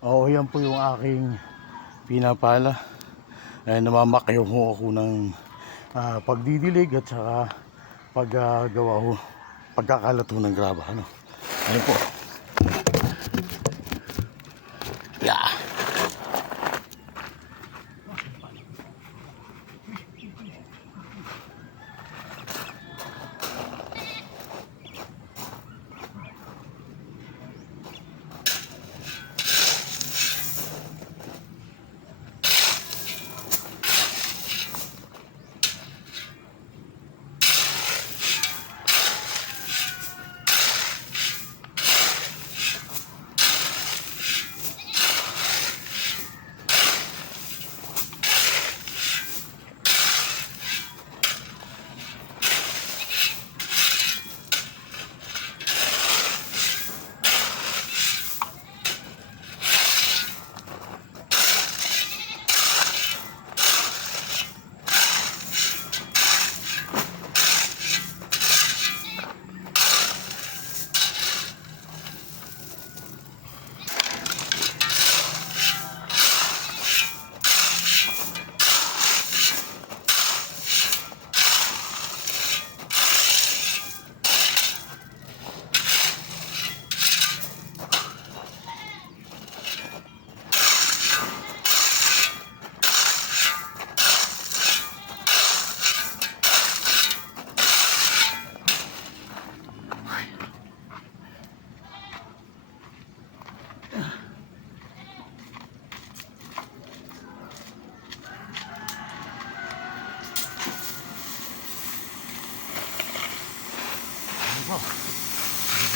Oo, yan po yung aking pinapala. Ay, namamakayaw ho ako ng pagdidilig at saka paggawa ho, pagkakalat ho ng graba. Ano po? Yeah.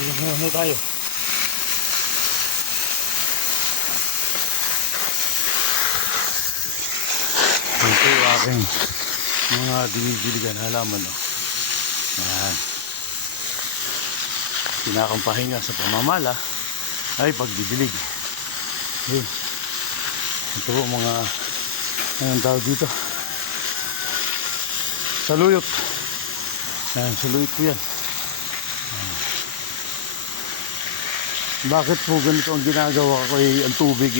Ano tayo? Ito yung aking mga dinidiligan halaman. Yan. Pinakampahinga sa pamamala ay pagdidilig. Yun. Ito po mga anong tawag dito? Saluyot. Yan, saluyot po yan. Bakit po ganito ang ginagawa ko ang tubig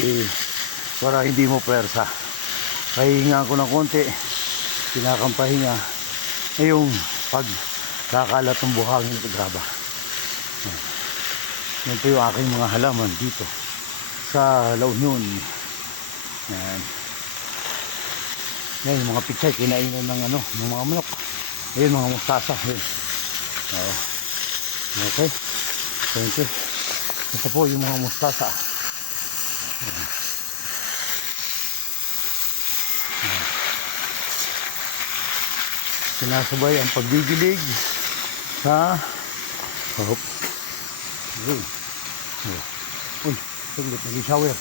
para hindi mo pwersa. Pahinga ko ng konti, pinakampahinga ay yung pagkakalat ng buhangin at graba. Yan po yung aking mga halaman dito sa La Union. Yan. Yan yung mga pichay kinainan ng ng mga manok. Yan mga mustasa. Yan. Okay. Thank you. Ito po yung mga mustasa. Sinasabay ang pagdidilig sa uy, saglit, nag-shower.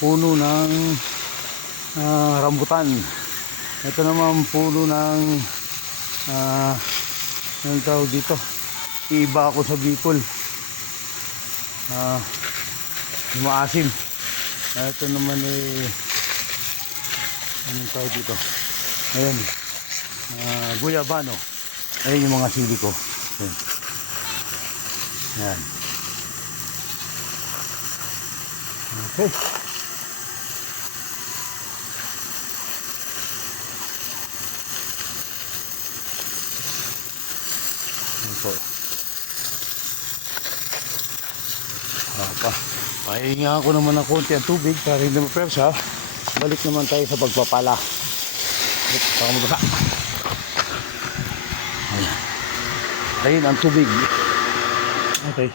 Puno ng rambutan. Ito naman puno ng anong tawag dito? Iba ako sa Bicol. Maasim. Ito naman anong tawag dito? Ayan. Guyabano. Ayan yung mga sili ko. Ayan. Ayan. Okay. Ayan po. Pahinga ako naman ng konti ang tubig para hindi mapersa. Balik naman tayo sa pagpapala. Baka mabasa. Ayun ang tubig. Okay.